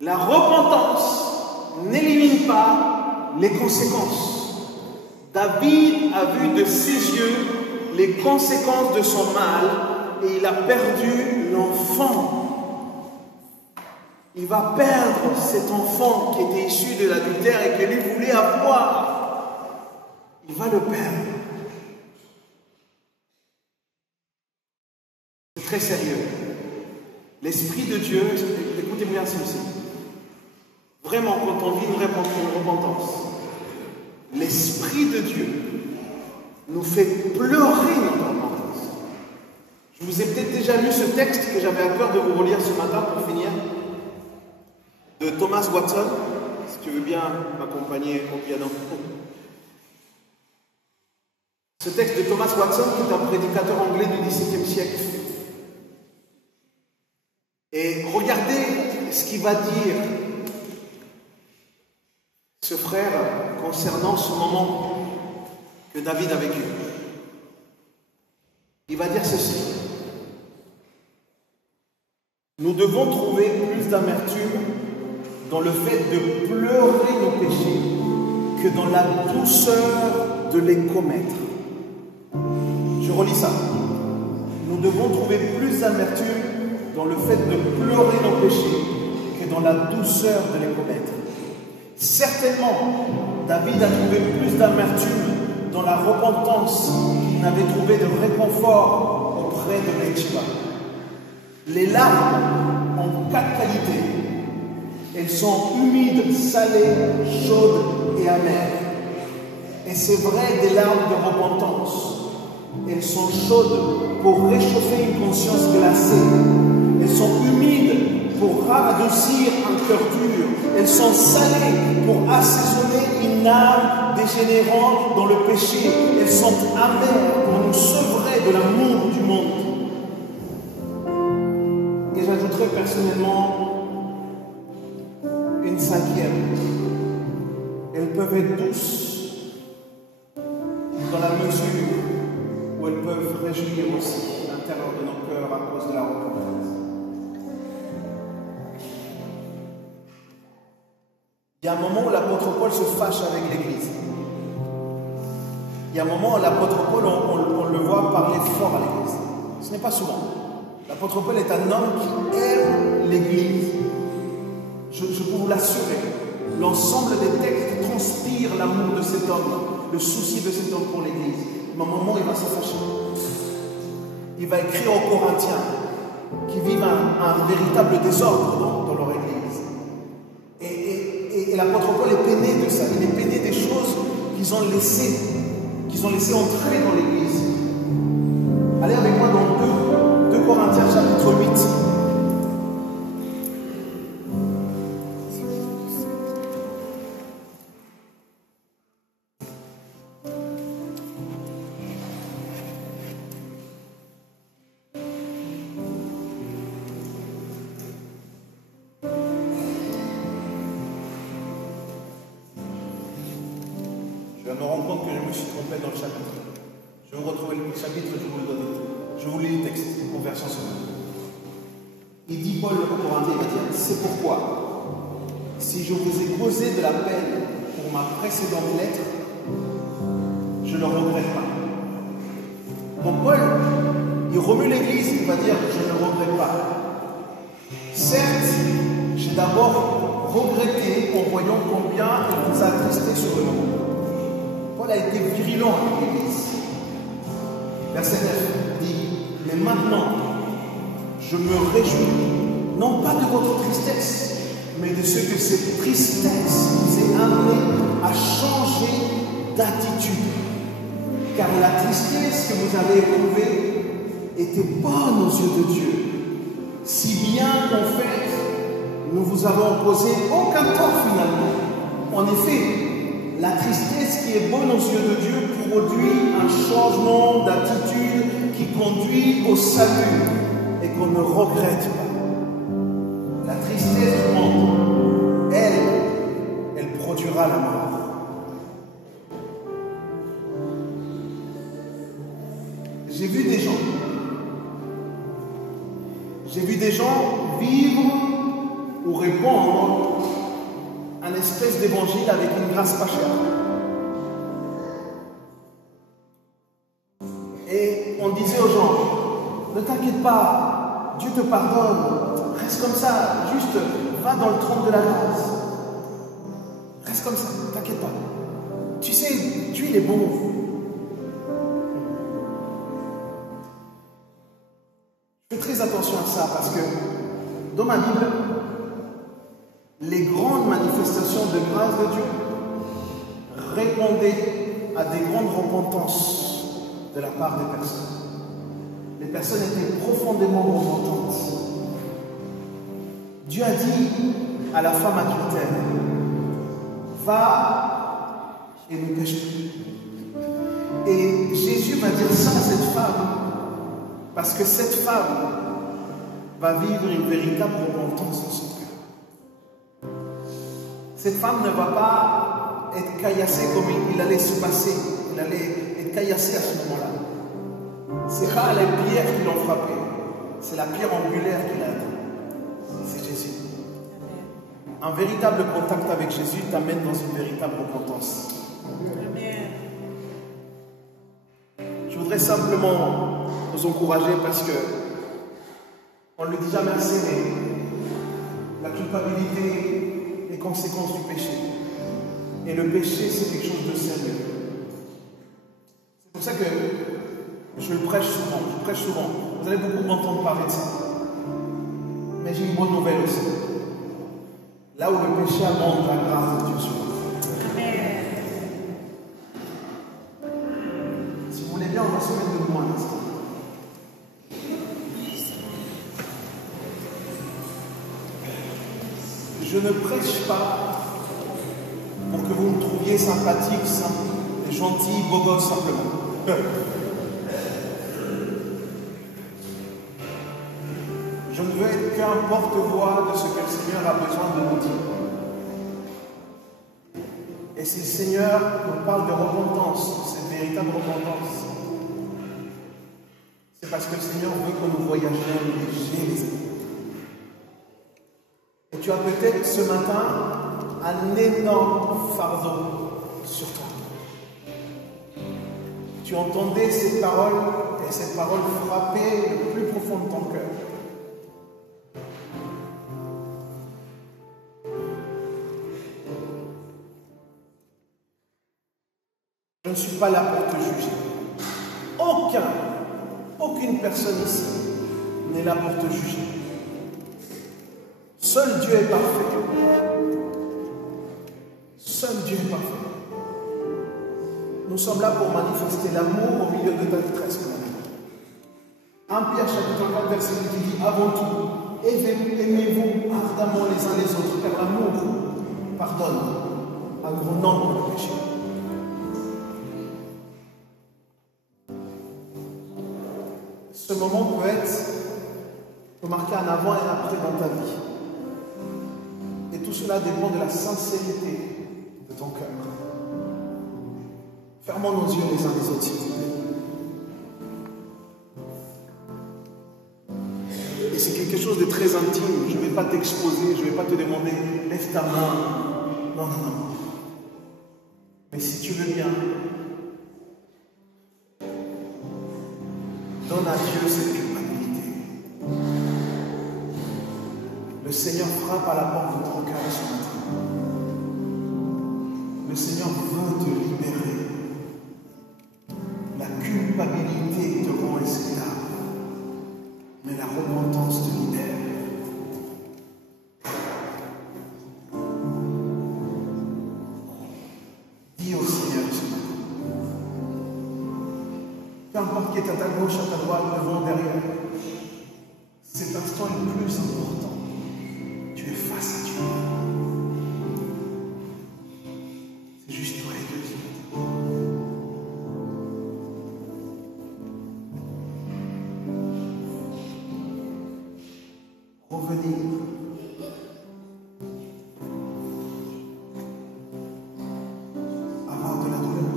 La repentance n'élimine pas les conséquences. David a vu de ses yeux les conséquences de son mal et il a perdu l'enfant. Il va perdre cet enfant qui était issu de l'adultère et que lui voulait avoir. Il va le perdre. C'est très sérieux. L'Esprit de Dieu, écoutez bien ceci. Vraiment, quand on vit une repentance, l'Esprit de Dieu nous fait pleurer notre repentance. Je vous ai peut-être déjà lu ce texte que j'avais à cœur de vous relire ce matin pour finir, de Thomas Watson, si tu veux bien m'accompagner au piano. Ce texte de Thomas Watson, qui est un prédicateur anglais du XVIIe siècle. Et regardez ce qu'il va dire, ce frère, concernant ce moment que David a vécu. Il va dire ceci. Nous devons trouver plus d'amertume dans le fait de pleurer nos péchés que dans la douceur de les commettre. Je relis ça. Nous devons trouver plus d'amertume dans le fait de pleurer nos péchés que dans la douceur de les commettre. Certainement, David a trouvé plus d'amertume dans la repentance qu'il n'avait trouvé de réconfort auprès de Bathsheba. Les larmes ont 4 qualités. Elles sont humides, salées, chaudes et amères. Et c'est vrai des larmes de repentance. Elles sont chaudes pour réchauffer une conscience glacée. Elles sont humides pour radoucir un cœur dur. Elles sont salées pour assaisonner une âme dégénérante dans le péché. Elles sont amères pour nous sevrer de l'amour du monde. Et j'ajouterai personnellement une 5e. Elles peuvent être douces dans la mesure où elles peuvent réjouir aussi l'intérieur de nos cœurs à cause de la repentance. Il y a un moment où l'apôtre Paul se fâche avec l'Église. Il y a un moment où l'apôtre Paul, on le voit parler fort à l'Église. Ce n'est pas souvent. L'apôtre Paul est un homme qui aime l'Église. Je peux vous l'assurer. L'ensemble des textes transpire l'amour de cet homme, le souci de cet homme pour l'Église. Mais à un moment, il va se fâcher. Il va écrire aux Corinthiens qui vivent un véritable désordre dans leur Église. Et l'apôtre Paul est peiné de ça. Il est peiné des choses qu'ils ont laissé entrer dans l'Église. Allez avec moi dans 2 Corinthiens chapitre 8. Je me rends compte que je me suis trompé dans le chapitre. Je vais vous retrouver le chapitre, je vous le donne. Je vous lis le texte, conversion seconde. Il dit, Paul au Corinthien, il va dire, c'est pourquoi, si je vous ai causé de la peine pour ma précédente lettre, je ne le regrette pas. Donc Paul, il remue l'Église, il va dire, je ne le regrette pas. Certes, j'ai d'abord regretté en voyant combien il vous a attristé sur le monde. Paul a été virulent avec l'Église. Verset 9 dit, mais maintenant, je me réjouis, non pas de votre tristesse, mais de ce que cette tristesse vous ait amené à changer d'attitude. Car la tristesse que vous avez éprouvée était bonne aux yeux de Dieu. Si bien qu'en fait, nous vous avons causé aucun tort finalement. En effet, la tristesse qui est bonne aux yeux de Dieu produit un changement d'attitude qui conduit au salut et qu'on ne regrette pas. La tristesse du monde, elle produira la mort. J'ai vu des gens vivre ou répondre à une espèce d'évangile avec une grâce pas chère. Et on disait aux gens, ne t'inquiète pas, Dieu te pardonne, reste comme ça, juste va dans le trône de la grâce. Reste comme ça, ne t'inquiète pas. Tu sais, Dieu il est bon. Fais très attention à ça parce que dans ma Bible, les grandes manifestations de grâce de Dieu répondaient à des grandes repentances de la part des personnes. Les personnes étaient profondément repentantes. Dieu a dit à la femme adultère, va et ne pêche plus. Et Jésus va dire ça à cette femme parce que cette femme va vivre une véritable repentance dans son cœur. Cette femme ne va pas être caillassée comme il allait se passer. Il allait être caillassé à ce moment-là. Ce n'est pas les pierres qui l'ont frappé, c'est la pierre angulaire qui l'a atteint. C'est Jésus. Un véritable contact avec Jésus t'amène dans une véritable repentance. Je voudrais simplement nous encourager parce que on ne le dit jamais assez, mais la culpabilité est conséquence du péché. Et le péché, c'est quelque chose de sérieux. C'est pour ça que je le prêche souvent. Vous allez beaucoup m'entendre parler de ça. Mais j'ai une bonne nouvelle aussi. Là où le péché abonde, la grâce de Dieu sur nous. Si vous voulez bien, on va se mettre de loin à l'instant. Je ne prêche pas pour que vous me trouviez sympathique, gentil, beau gosse simplement. Je ne veux être qu'un porte-voix de ce que le Seigneur a besoin de nous dire. Et si le Seigneur nous parle de repentance, cette véritable repentance, c'est parce que le Seigneur veut que nous voyagions légers, les amis. Et tu as peut-être ce matin un énorme fardeau sur toi. Tu entendais ces paroles et ces paroles frappaient le plus profond de ton cœur. Je ne suis pas là pour te juger. Aucune personne ici n'est là pour te juger. Seul Dieu est parfait. Seul Dieu est parfait. Nous sommes là pour manifester l'amour au milieu de ta détresse. 1 Pierre chapitre 4 verset 8 qui dit avant tout, aimez-vous ardemment les uns les autres, car l'amour pardonne un grand nombre de péchés. Ce moment peut marquer un avant et un après dans ta vie. Et tout cela dépend de la sincérité de ton cœur. Fermons nos yeux les uns les autres, s'il vous plaît. Et c'est quelque chose de très intime. Je ne vais pas t'exposer, je ne vais pas te demander, lève ta main. Non. Mais si tu veux bien, donne à Dieu cette culpabilité. Le Seigneur frappe à la porte de ton cœur ce matin. Le Seigneur veut te libérer. La culpabilité te rend esclave, mais la repentance te libère. Dis au Seigneur ce matin. Peu importe qui est à ta gauche, à ta droite, devant, derrière, cet instant est le plus important. Tu es face à Dieu. C'est juste toi et Dieu. revenir. Avoir de la douleur.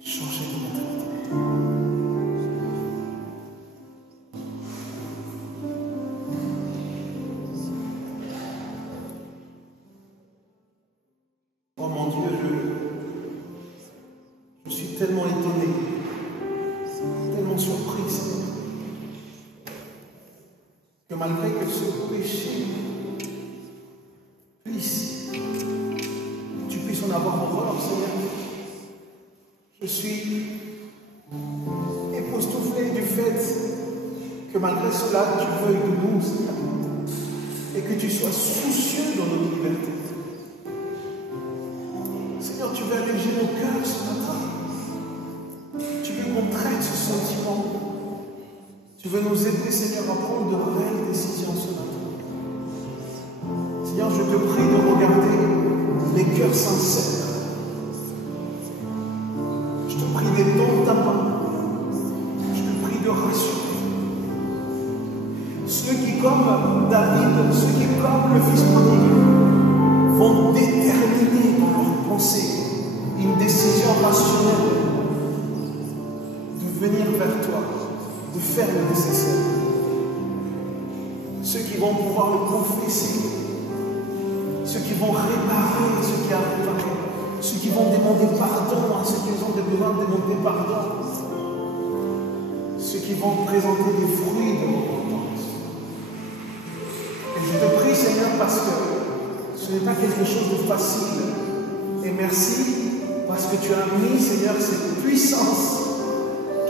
Changer de mentalité. Oh mon Dieu, je suis tellement étonné, tellement surpris, Seigneur, que malgré que ce péché tu puisses en avoir horreur, Seigneur, je suis époustouflé du fait que malgré cela, tu veuilles de nous, Seigneur, et que tu sois soucieux dans notre liberté. Seigneur, tu veux alléger nos cœurs ce matin. Tu veux qu'on traite ce sentiment. Tu veux nous aider, Seigneur, à prendre de réelles décisions ce matin. Seigneur, je te prie de regarder les cœurs sincères. Je te prie d'étendre ta main. Je te prie de rassurer. Ceux qui, comme David, ceux qui, comme le fils prodigue, vont déterminer dans leur pensée une décision rationnelle de venir vers toi, de faire le nécessaire. Ceux qui vont pouvoir le confesser, ceux qui vont réparer ce qui a réparé, ceux qui vont demander pardon à ceux qui ont besoin de demander pardon, ceux qui vont présenter des fruits de repentance. Et je te prie, Seigneur, parce que ce n'est pas quelque chose de facile. Et merci parce que tu as mis, Seigneur, cette puissance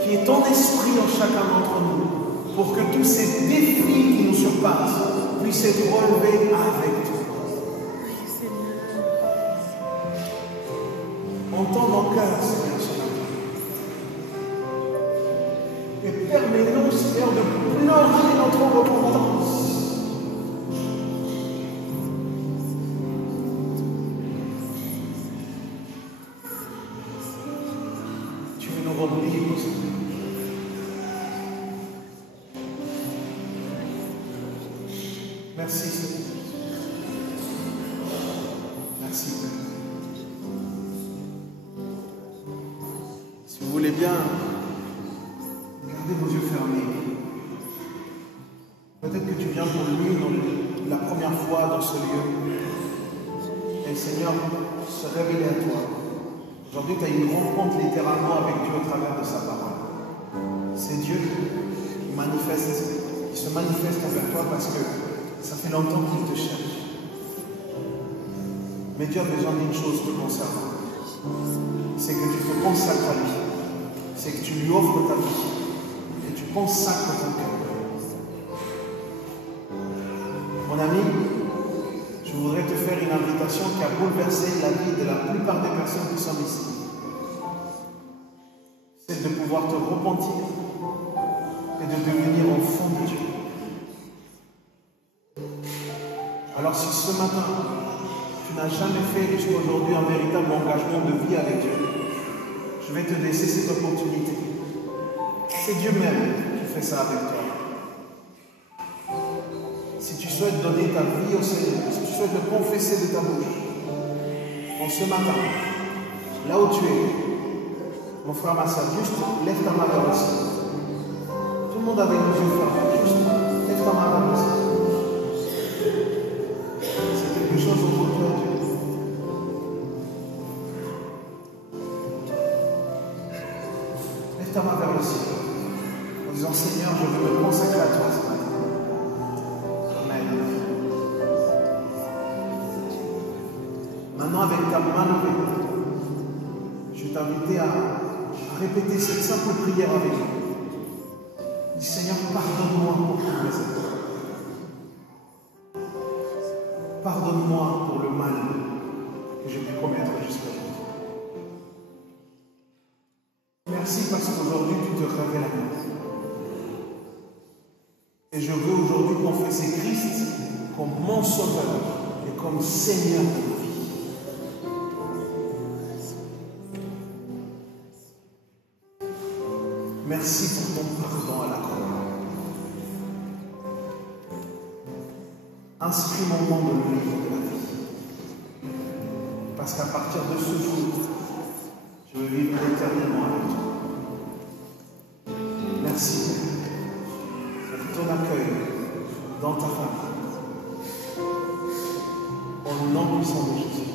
qui est ton esprit en chacun d'entre nous, pour que tous ces défis qui nous surpassent puissent être relevés avec toi. Entends nos cœurs, Seigneur, ce matin. Et permets-nous, Seigneur, de plonger notre repentance. Tu veux nous remplir, Seigneur. Merci, Seigneur. Merci, Père. Si vous voulez bien, gardez vos yeux fermés. Peut-être que tu viens pour lui la première fois dans ce lieu. Et le Seigneur se révèle à toi. Aujourd'hui, tu as une rencontre littéralement avec Dieu au travers de sa parole. C'est Dieu qui se manifeste envers toi parce que ça fait longtemps qu'il te cherche. Mais Dieu a besoin d'une chose te concernant. C'est que tu te consacres à lui. C'est que tu lui offres ta vie. Et tu consacres ton cœur. Mon ami, je voudrais te faire une invitation qui a bouleversé la vie de la plupart des personnes qui sont ici. C'est de pouvoir te repentir et de devenir enfant de Dieu. Alors si ce matin, tu n'as jamais fait jusqu'à aujourd'hui un véritable engagement de vie avec Dieu, je vais te laisser cette opportunité. C'est Dieu même qui fait ça avec toi. Si tu souhaites donner ta vie au Seigneur, si tu souhaites le confesser de ta bouche, en ce matin, là où tu es, mon frère, ma soeur, juste lève ta main vers le ciel. Tout le monde avec les yeux fermés, juste lève ta main vers le ciel. C'est quelque chose au bout de toi, Dieu. Lève ta main vers le ciel, en disant, Seigneur, je veux me consacrer à toi ce matin. Maintenant, avec ta main levée, je vais t'inviter à répéter cette simple prière avec nous. Dis, Seigneur, pardonne-moi pour tous mes erreurs. Pardonne-moi pour le mal que j'ai pu commettre jusqu'à aujourd'hui. Merci parce qu'aujourd'hui, tu te révèles à moi. Et je veux aujourd'hui confesser Christ comme mon sauveur et comme Seigneur de ma vie. Merci pour ton pardon à la croix. inscris mon nom dans le livre de la vie. Parce qu'à partir de ce jour, je veux vivre éternellement avec toi. Merci pour ton accueil dans ta famille. Au nom puissant de Jésus.